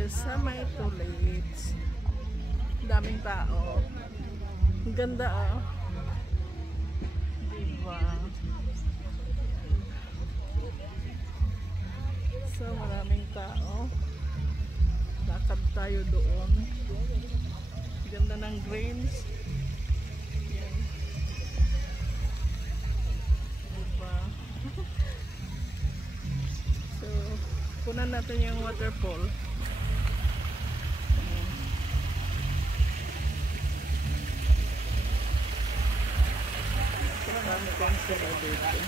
tayo sa may tulips. Daming tao. Ang ganda ah. Diba? So maraming tao. Lakad tayo doon. Ganda ng greens. Yan. Diba? So punan natin yung waterfall. Marami kang sila dito.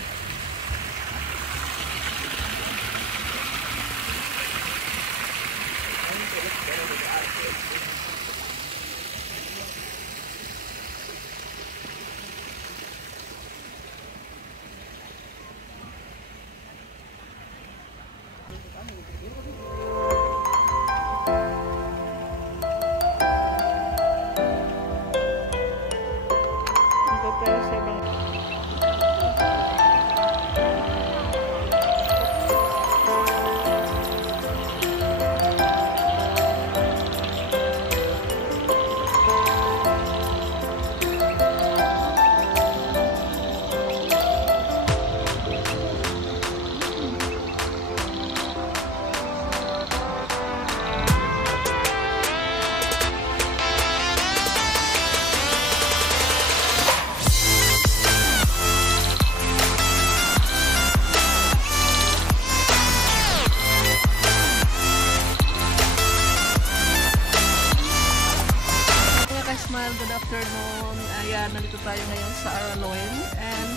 Good afternoon. Ayan, nandito tayo ngayon sa Araloy and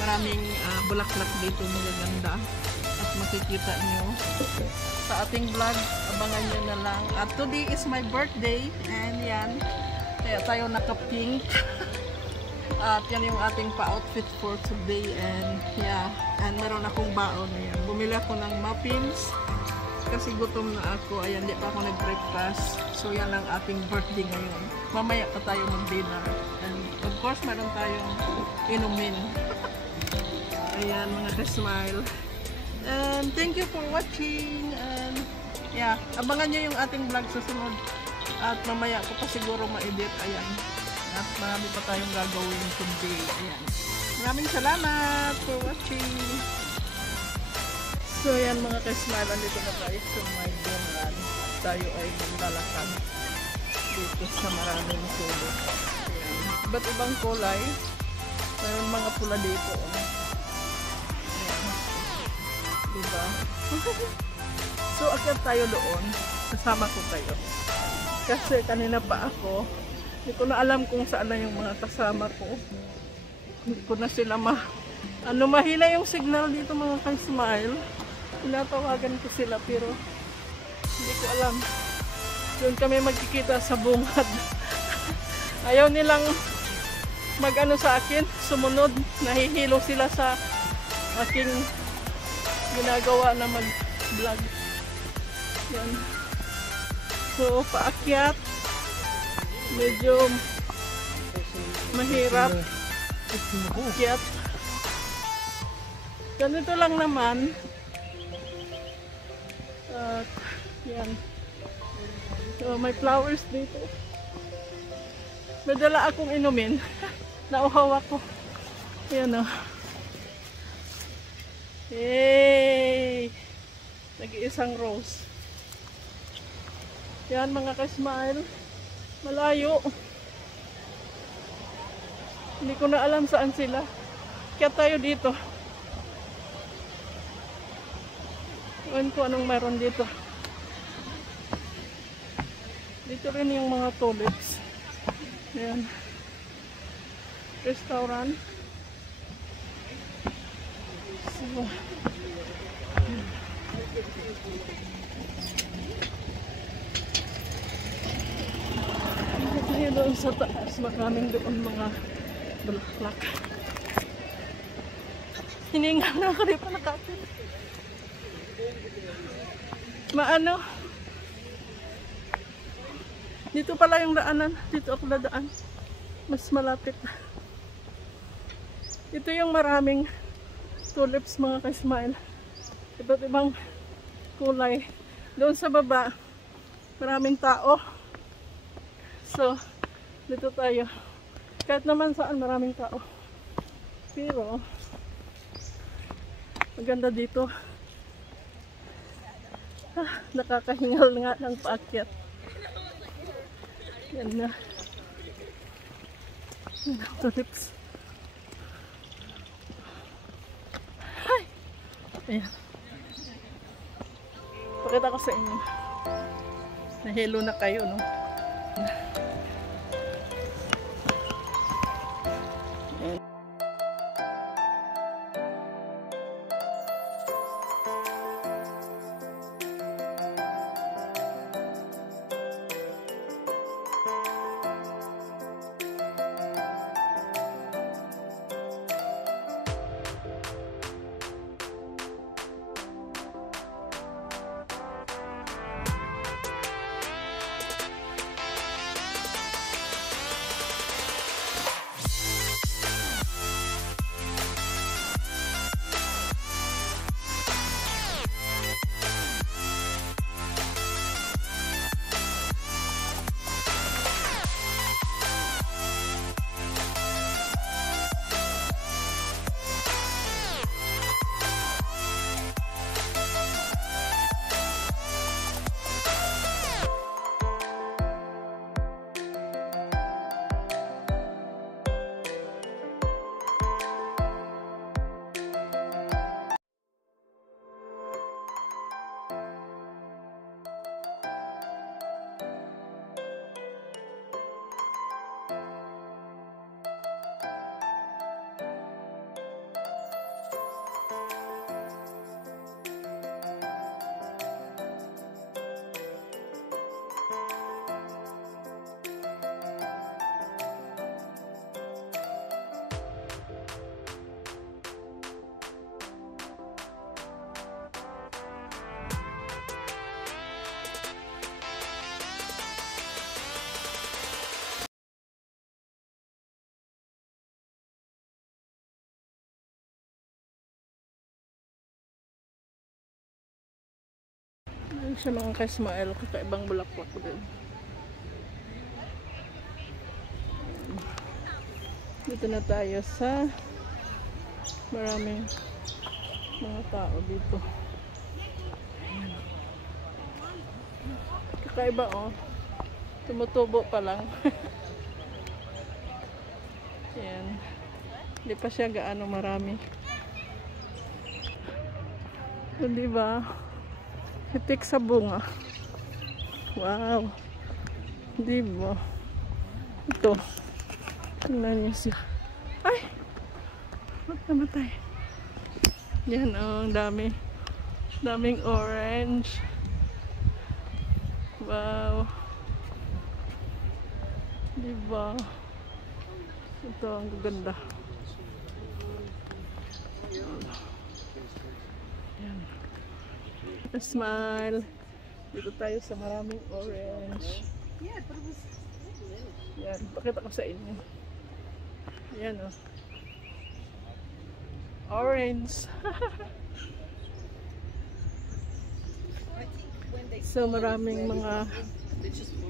maraming bulaklak dito, magaganda at makikita nyo sa ating vlog. Abangan nyo na lang. At today is my birthday and yan, kaya tayo naka-pink. At yan yung ating pa-outfit for today and yeah, and meron akong baon. Ayan. Bumili ako ng muffins kasi gutom na ako. Ayan, di pa ako nag-breakfast. So yan ang ating birthday ngayon. Mamaya pa tayo mag-dinner. And of course, meron tayong inumin. Ayan, mga ka-smile. And thank you for watching. And yeah, abangan nyo yung ating vlog sa sunod. At mamaya ko pa siguro ma-edit. Ayan. At marami pa tayong gagawin today. Ayan. Maraming salamat for watching. So yan mga ka-smile, andito na tayo sa may bungan. Tayo ay maglalakad dito sa maraming sulok. Iba't ibang kulay. Mayroon mga pula dito. Ayan. Diba? So akyat tayo doon. Kasama ko kayo. Kasi kanina pa ako, hindi ko na alam kung saan na yung mga kasama ko. Hindi ko na sila mahina yung signal dito mga ka-smile. Tinatawagan ko sila pero hindi ko alam. Doon kami magkikita sa bungad. Ayaw nilang mag-ano sa akin, sumunod. Nahihilo sila sa aking ginagawa na mag-vlog. Yan. So, paakyat. Medyo mahirap. Paakyat. Ganito lang naman. At yan. So, may flowers dito. May dala akong inumin. Nauhaw ako. Yan o. Yay! Nag-iisang rose. Yan mga ka-smile. Malayo. Hindi ko na alam saan sila. Kaya tayo dito. Ewan ko anong meron dito. Dito rin yung mga tulips. Ayan. Restaurant. So, tayo doon sa taas. Maraming doon mga bulaklak. Hininga na ako rin pa nakapit. Maano? Dito pala yung daanan. Dito ako dadaan. Mas malapit. Ito yung maraming tulips mga ka-smile. Iba't ibang kulay. Doon sa baba, maraming tao. So, dito tayo. Kahit naman saan maraming tao. Pero, maganda dito. Nakakahingal nga ng paakyat. Yan na. Yan ang tulips. Hi! Ayan. Pakita ko sa inyo. Nahilo na kayo, no? Ayun siya mga ka-smile, kakaibang bulaklak din. Dito na tayo sa maraming mga tao dito. Kakaiba oh. Tumutubo pa lang. Yan. Hindi pa siya gaano marami. So, diba? Hitik sa bunga. Wow. Diba? Ito. Tingnan niyo siya. Ay! Namatay. Yan oh, ang dami. Daming orange. Wow. Diba? Ito ang gaganda. Yan. Smile. Dito tayo sa maraming orange. Yan. Pakita ko sa inyo. Yan o. Orange. So maraming mga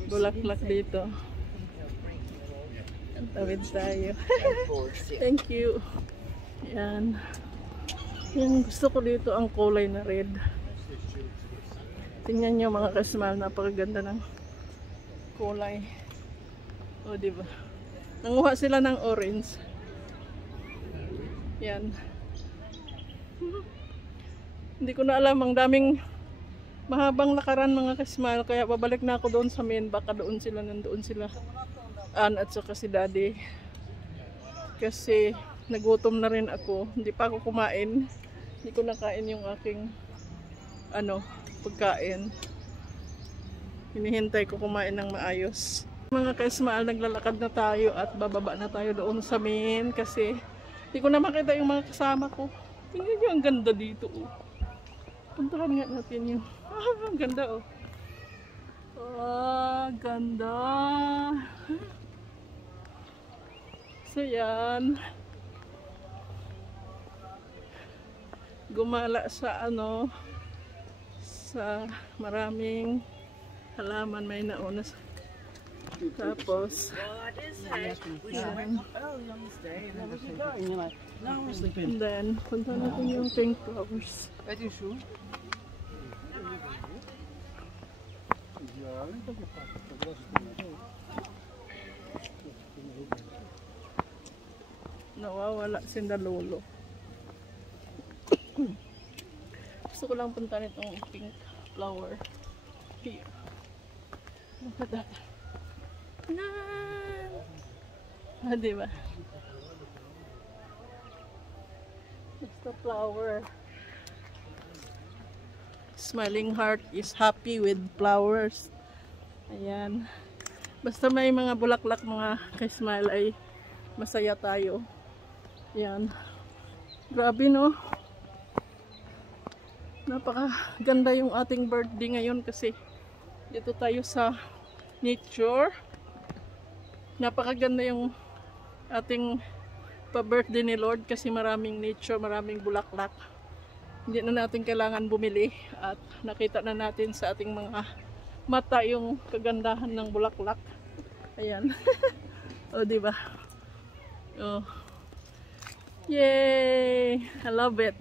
bulaklak dito. Tawid tayo. Thank you. Yan. Yan. Gusto ko dito ang kulay na red. Tingnan nyo mga ka-smile, napakaganda ng kulay. O, diba? Nanguha sila ng orange. Yan. Hindi ko na alam, ang daming mahabang lakaran mga ka-smile, kaya babalik na ako doon sa main, baka doon sila, nandoon sila. Ann at saka si Daddy. Kasi nagutom na rin ako. Hindi pa ako kumain. Hindi ko nakain yung aking pagkain. Hinihintay ko kumain ng maayos. Mga ka-smile, naglalakad na tayo at bababa na tayo doon sa main kasi hindi ko na makita yung mga kasama ko. Tingnan nyo, ang ganda dito oh. Puntahan nga natin yung ang ganda oh. Ganda. So yan. Gumala sa sa maraming halaman may nauna. Tapos, and then, punta natin yung pink flowers. Nawawala si Lolo. Gusto ko lang punta nitong pink flower here. Look at that. Diba? It's the flower. Smiling heart is happy with flowers. Ayan. Basta may mga bulaklak mga ka-smile ay masaya tayo. Ayan. Grabe no? Napakaganda yung ating birthday ngayon kasi dito tayo sa nature. Napakaganda yung ating pa-birthday ni Lord kasi maraming nature, maraming bulaklak. Hindi na natin kailangan bumili at nakita na natin sa ating mga mata yung kagandahan ng bulaklak. Ayan. O, diba? Oh. Yay! I love it.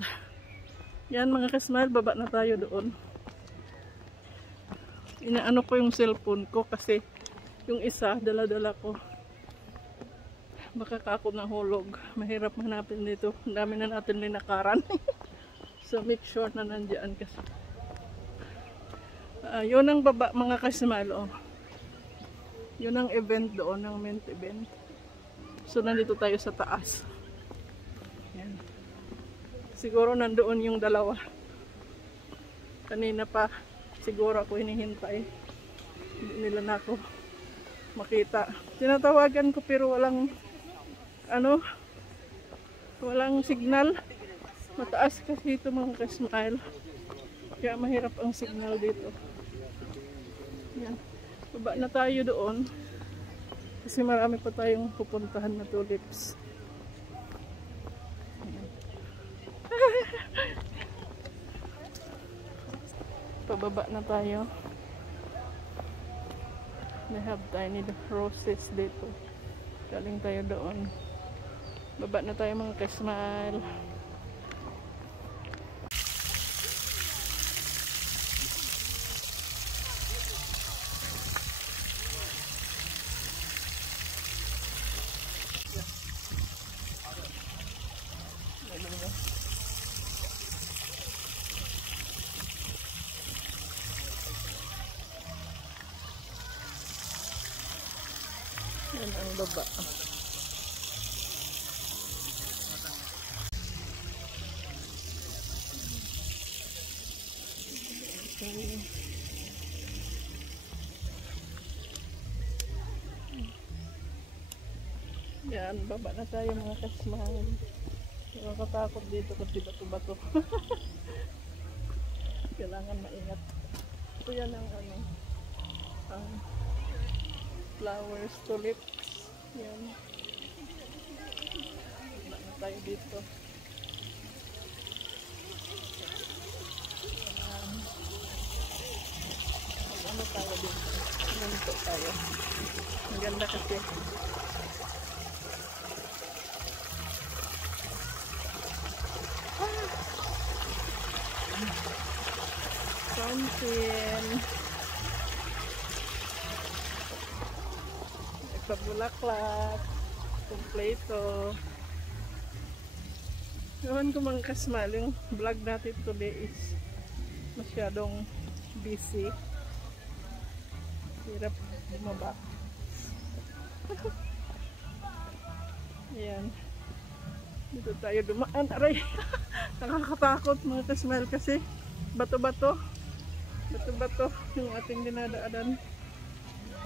Yan mga ka-smile, baba na tayo doon. Inaano ko yung cellphone ko kasi yung isa, dala-dala ko. Baka ako nahulog. Mahirap hanapin dito. Ang dami na natin linakaran. So make sure na nandiyan kasi. Yun ang baba mga ka-smile. Oh. Yun ang event doon, ang mint event. So nandito tayo sa taas. Yan. Siguro nandoon yung dalawa. Kanina pa siguro ako hinihintay. Hindi nila na ako makita. Tinatawagan ko pero walang walang signal. Mataas kasi ito mga ka-smile. Kaya mahirap ang signal dito. Yan. Baba na tayo doon. Kasi marami pa tayong pupuntahan na tulips. Pababa na tayo. They have tiny roses dito. Galing tayo doon. Baba na tayo mga ka-smile. Yan ang baba. Okay. Yan, baba na tayo mga ka-smile. Nakakatakot dito kasi bato-bato. Kailangan maingat. Ito yan ang flowers, tulips. Yan. Baba na tayo dito. Ano tayo dito? Ganito tayo. Ang ganda kasi. Fountain. Bulaklak, kompleto. Ewan ko mga ka-smile, yung vlog natin today is masyadong busy. Hirap bumaba. Ayan. Dito tayo dumaan. Aray! Nakakatakot mga ka-smile kasi bato-bato. Bato-bato yung ating dinadaanan.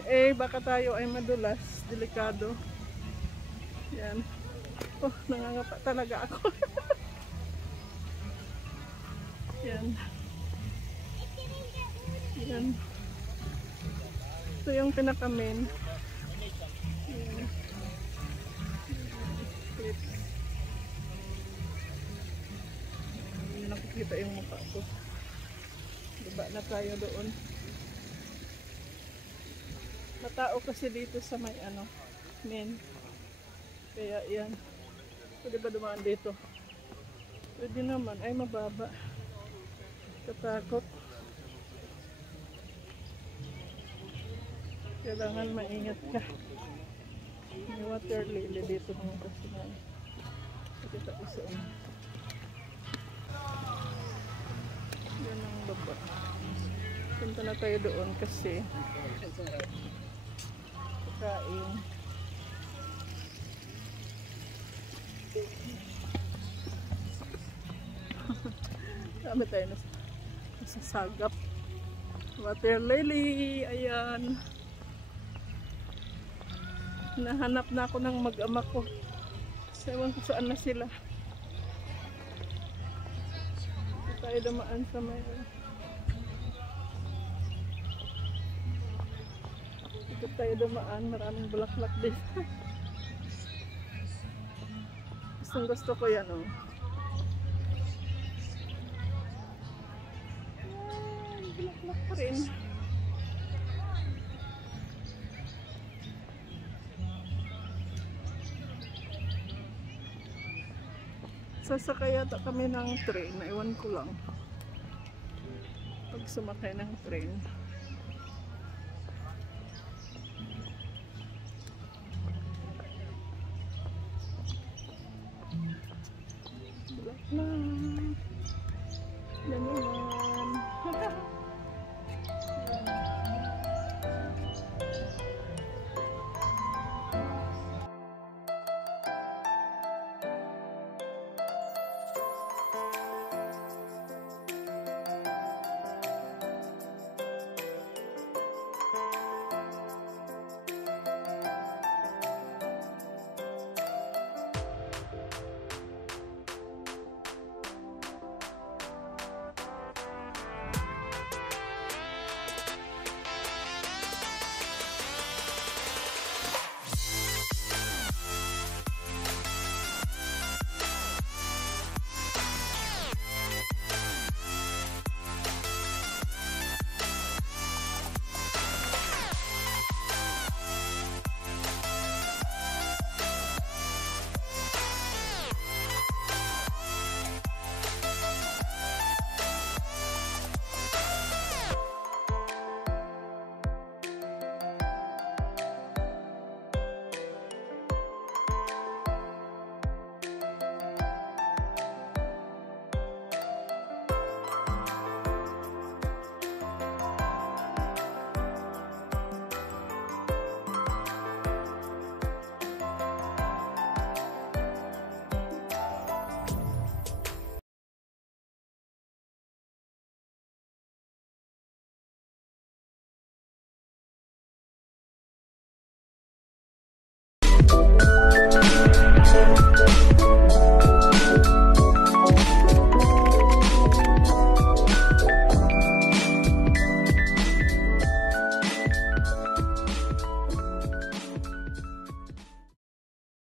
Eh, baka tayo ay madulas. Delikado. Yan. Oh, nangangapa talaga ako. Yan. Yan. Ito yung pinaka-main. Yan. Nakikita yung mukha ko. Diba na tayo doon. Matao kasi dito sa may ano, men. Kaya yan. Pwede ba dumaan dito? Pwede naman. Ay, mababa. Katakot. Kailangan maingat ka. May water lily dito mga kasinan. Kita ko sa una. Yan ang baba. Punta na tayo doon kasi kain. Dami tayo nasasagap. Water lily. Ayan. Nahanap na ako ng mag-ama ko. Ewan ko saan na sila. Hindi tayo dumaan sa mayroon. Dito tayo dumaan. Maraming bulaklak din. Gustong gusto ko yan, oh. Ay, bulaklak pa rin. Sasakay yata kami ng train. Naiwan ko lang. Pag sumakay ng train. Bulak na. Yan yun.